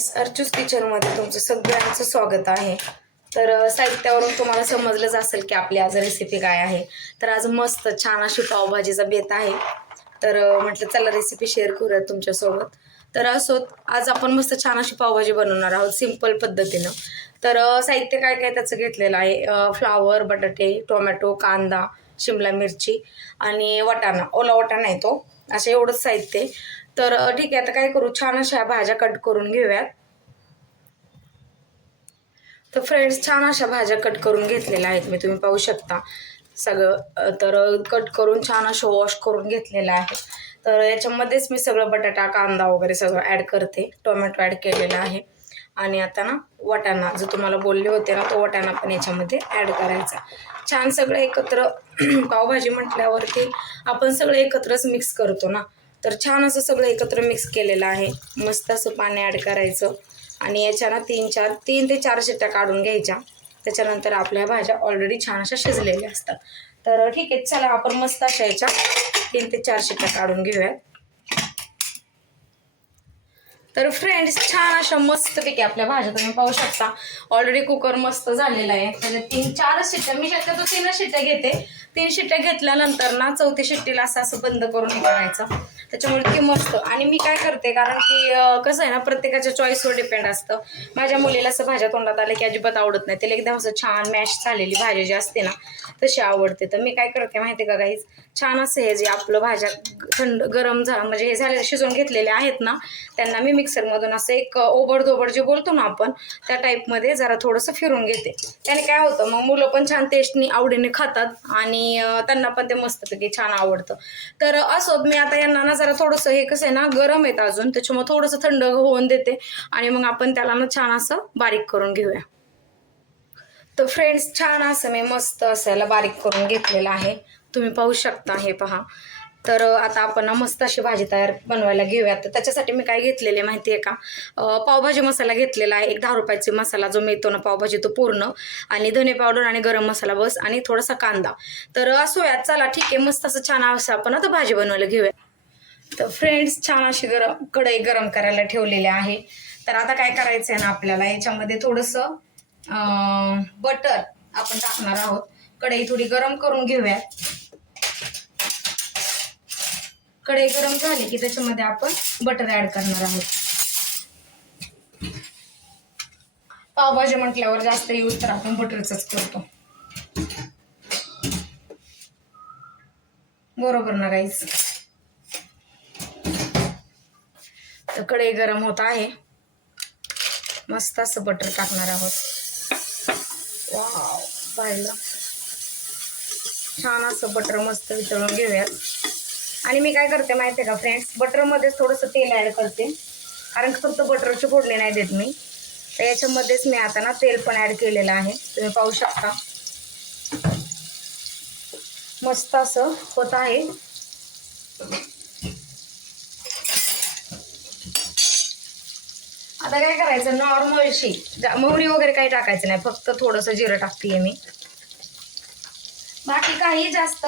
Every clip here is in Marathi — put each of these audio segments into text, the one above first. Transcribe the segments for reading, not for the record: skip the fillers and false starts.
फ्रेंड्स, अर्चूस किचनमध्ये तुमचं सगळ्यांचं स्वागत आहे. तर साहित्यावरून तुम्हाला समजलंच असेल की आपली आज रेसिपी काय आहे. तर आज मस्त छान अशी पावभाजीचा बेत आहे. तर म्हटलं चला रेसिपी शेअर करूया तुमच्यासोबत. तर असो, आज आपण मस्त छान अशी पावभाजी बनवणार आहोत सिंपल पद्धतीनं. तर साहित्य काय काय त्याचं घेतलेलं आहे. फ्लावर, बटाटे, टोमॅटो, कांदा, शिमला मिरची आणि वाटाणा, ओला वाटाणा आहे तो. असं एवढंच साहित्य आहे. तर ठीक आहे, आता काय करू, छान अशा भाज्या कट करून घेऊयात. तर फ्रेंड्स, छान अशा भाज्या कट करून घेतलेल्या आहेत मी, तुम्ही पाहू शकता सगळं. तर कट करून छान असं वॉश करून घेतलेलं आहे. तर याच्यामध्येच मी सगळं बटाटा, कांदा वगैरे सगळं ॲड करते. टोमॅटो ॲड केलेला आहे आणि आता ना वाटाणा, जो तुम्हाला बोलले होते ना, तो वाटाणा पण याच्यामध्ये ॲड करायचा. छान सगळं एकत्र पावभाजी म्हटल्यावरती आपण सगळं एकत्रच मिक्स करतो ना. तर छान असं सगळं एकत्र मिक्स केलेलं आहे. मस्त असं पाणी ॲड करायचं आणि याच्या ना 3 ते 4 शिट्ट्या काढून घ्यायच्या. त्याच्यानंतर आपल्या भाज्या ऑलरेडी छान अशा शिजलेल्या असतात. तर ठीक आहे, चला आपण मस्त अशा याच्या 3 ते 4 शिट्ट्या काढून घेऊयात. तर फ्रेंड्स, छान अशा मस्तपैकी आपल्या भाज्या तुम्ही पाहू शकता. ऑलरेडी कुकर मस्त झालेला आहे. त्याच्या 3-4 शिट्ट्या, मी शक्यतो 3 शिट्ट्या घेते. 3 शिट्ट्या घेतल्यानंतर ना 4थी शिट्टीला असं बंद करून हे करायचं. त्याच्यामुळे ती मस्त. आणि मी काय करते, कारण की कसं आहे ना, प्रत्येकाच्या चॉईसवर डिपेंड असतं. माझ्या मुलीला असं भाज्या तोंडात आल्या की अजिबात आवडत नाही. त्याला एकदम असं छान मॅश झालेली भाजी जी असते ना, तशी आवडते. तर मी काय करते माहिती का गाईज, छान असं हे जे आपलं भाज्या थंड गरम म्हणजे हे झाले शिजवून घेतलेले आहेत ना, त्यांना मी मिक्सरमधून असं एक ओबडधोबड जे बोलतो ना आपण, त्या टाईपमध्ये जरा थोडंसं फिरून घेते. त्याने काय होतं, मग मुलं पण छान टेस्टनी आवडीने खातात आणि त्यांना पण ते मस्तपैकी छान आवडतं. तर असं मी आता यांना ना जरा थोडंसं, हे कसं आहे ना, गरम आहेत अजून, त्याच्यामुळे थोडंसं थंड होऊन देते आणि मग आपण त्याला ना छान असं बारीक करून घेऊया. तर फ्रेंड्स, छान असं मी मस्त असायला बारीक करून घेतलेलं आहे. तुम्ही पाहू शकता, हे पहा. तर आता आपण ना मस्त अशी भाजी बनवायला घेऊयात. तर त्याच्यासाठी मी काय घेतलेले माहिती आहे का, पावभाजी मसाला घेतलेला आहे. एक 10 रुपयाचा मसाला जो मिळतो ना पावभाजी, तो पूर्ण, आणि धने पावडर आणि गरम मसाला बस, आणि थोडासा कांदा. तर असोयात, चला ठीक आहे, मस्त असं छान असं आपण आता भाजी बनवायला घेऊया. तर फ्रेंड्स, छान अशी कढई गरम करायला ठेवलेली आहे. तर आता काय करायचं आहे ना, आपल्याला याच्यामध्ये थोडंसं बटर आपण टाकणार आहोत. कढई थोडी गरम करून घेऊयात. कढई गरम झाली की त्याच्यामध्ये आपण बटर ऍड करणार आहोत. पावभाजी म्हटल्यावर जास्त यूज तर आपण बटरच करतो, बरोबर ना गाईस. तर कढई गरम होत आहे. मस्त असं बटर टाकणार आहोत. वाव, पाहिलं, छान असं बटर मस्त वितळून घेऊयात. आणि मी काय करते माहिती आहे का फ्रेंड्स, बटरमध्येच थोडंसं तेल ॲड करते, कारण फक्त बटरची फोडणी नाही देत मी. तर याच्यामध्येच मी आता ना तेल पण ॲड केलेलं आहे. तुम्ही पाहू शकता, मस्त असं होत आहे. आता काय करायचं, नॉर्मलशी मोहरी वगैरे काही टाकायचं नाही, फक्त थोडंसं जिरं टाकते मी. बाकी काही जास्त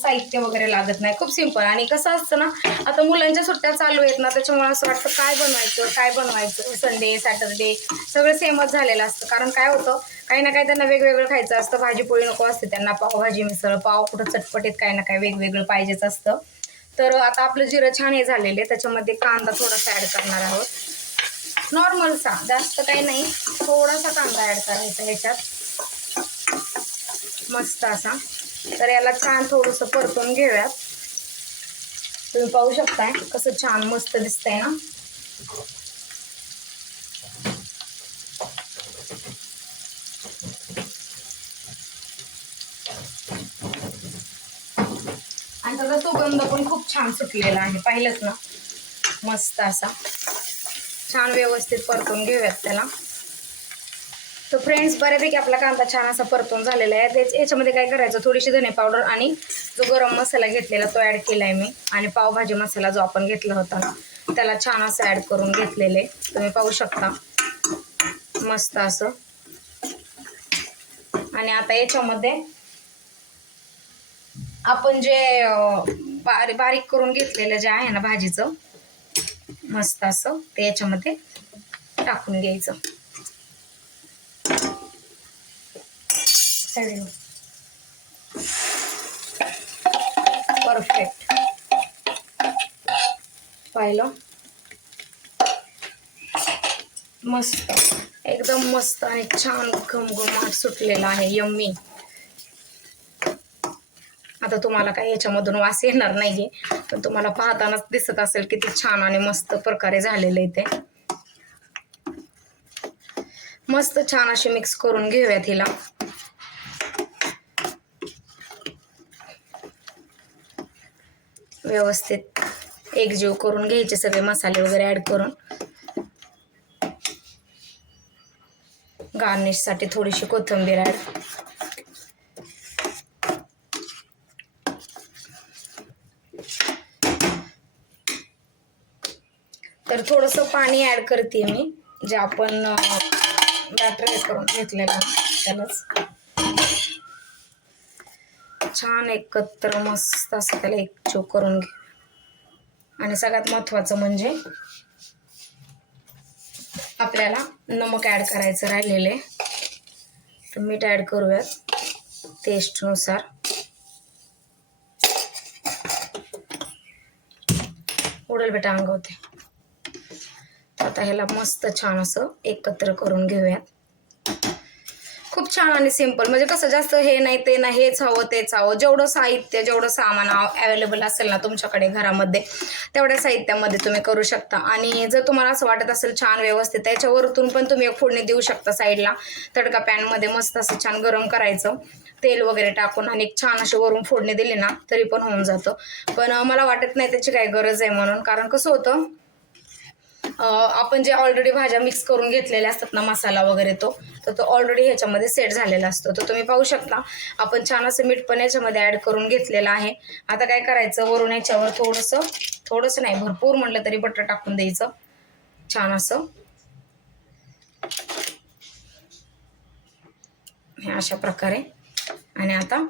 साहित्य वगैरे लागत नाही, खूप सिंपल. आणि कसं असतं ना, आता मुलांच्या सुट्ट्या चालू आहेत ना, त्याच्यामुळे असं वाटतं काय बनवायचं. संडे, सॅटरडे सगळं सेमच झालेलं असतं. कारण काय होतं, काही ना काही त्यांना वेगवेगळं खायचं असतं. भाजीपोळी नको असते त्यांना, पावभाजी, मिसळ पाव, कुठं चटपटीत काही ना काही वेगवेगळं पाहिजेच असतं. तर आता आपलं जिरं छान हे झालेलं आहे. त्याच्यामध्ये कांदा थोडासा ॲड करणार आहोत, नॉर्मलचा, जास्त काही नाही, थोडासा कांदा ॲड करायचा ह्याच्यात, मस्त असा. तर याला छान थोडंसं परतून घेऊयात. तुम्ही पाहू शकताय कसं छान मस्त दिसतंय ना. आणि त्याचा सुगंध पण खूप छान सुटलेला आहे, पाहिलंच ना. मस्त असा छान व्यवस्थित परतून घेऊयात त्याला. तर फ्रेंड्स, बऱ्यापैकी आपला कांदा छान असा परतून झालेला आहे. याच्यामध्ये काय करायचं, थोडीशी धने पावडर आणि जो गरम मसाला घेतलेला तो ॲड केला आहे मी, आणि पावभाजी मसाला जो आपण घेतला होता ना, त्याला छान असं ॲड करून घेतलेले. तुम्ही पाहू शकता, मस्त असं. आणि आता याच्यामध्ये आपण जे बारीक करून घेतलेलं जे आहे ना भाजीचं, मस्त असं ते याच्यामध्ये टाकून घ्यायचं. परफेक्ट. पाहिलं, मस्त, एकदम मस्त आणि छान घमघमाट सुटलेला आहे. यम्मी. आता तुम्हाला काही याच्यामधून वास येणार नाहीये, पण तुम्हाला पाहतानाच दिसत असेल किती छान आणि मस्त प्रकारे झालेलं आहे ते. मस्त छान असे मिक्स करून घेऊयात हिला. व्यवस्थित एकजीव करून घ्यायचे सगळे मसाले वगैरे ऍड करून. गार्निश साठी थोडीशी कोथिंबीर ऍड. तर थोडंसं पाणी ऍड करते मी, जे आपण बॅटर हे करून घेतलेलं त्यालाच छान एकत्र मस्त असं त्याला एकजीव करून घे. आणि सगळ्यात महत्त्वाचं म्हणजे आपल्याला नमक ऍड करायचं राहिलेले. तर मीठ ऍड करूयात टेस्टनुसार. उडल बेटा अंगवते. आता ह्याला मस्त छान असं एकत्र करून घेऊयात. खूप छान आणि सिंपल, म्हणजे कसं जास्त हे नाही ते नाही, हेच हवं तेच हवं. जेवढं साहित्य, जेवढं सामान अवेलेबल असेल ना तुमच्याकडे घरामध्ये, तेवढ्या साहित्यामध्ये तुम्ही करू शकता. आणि जर तुम्हाला असं वाटत असेल छान व्यवस्थित, त्याच्यावरतून पण तुम्ही एक फोडणी देऊ शकता साईडला. तडका पॅनमध्ये मस्त असं छान गरम करायचं, तेल वगैरे टाकून, आणि एक छान अशी वरून फोडणी दिली ना तरी पण होऊन जातं. पण मला वाटत नाही त्याची काही गरज आहे म्हणून. कारण कसं होतं, आपण जे ऑलरेडी भाज्या मिक्स करून घेतलेल्या असतात ना, मसाला वगैरे तर तो ऑलरेडी ह्याच्यामध्ये सेट झालेला असतो. तर तुम्ही पाहू शकता आपण छान असं मीठ पण याच्यामध्ये ऍड करून घेतलेलं आहे. आता काय करायचं, वरून याच्यावर थोडंसं नाही, भरपूर म्हटलं तरी बटर टाकून द्यायचं छान असं. हे अशा प्रकारे. आणि आता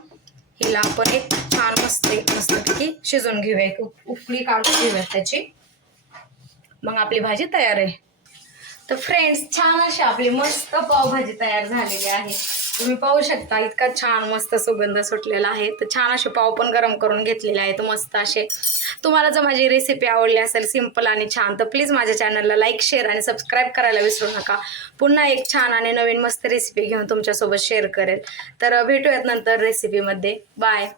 हिला आपण एक छान मस्तपैकी शिजवून घेऊया, एक उकळी काढून घेऊया त्याची. मग आपली भाजी तयार आहे. तर फ्रेंड्स, छान अशी आपली मस्त पावभाजी तयार झालेली आहे. तुम्ही पाहू शकता इतका छान मस्त सुगंध सुटलेला आहे. तर छान असे पाव पण गरम करून घेतलेले आहेत मस्त असे. तुम्हाला जर माझी रेसिपी आवडली असेल सिंपल आणि छान, तर प्लीज माझ्या चॅनलला लाईक, शेअर आणि सबस्क्राईब करायला विसरू नका. पुन्हा एक छान आणि नवीन मस्त रेसिपी घेऊन तुमच्यासोबत शेअर करेल. तर भेटूयात नंतर रेसिपीमध्ये. बाय.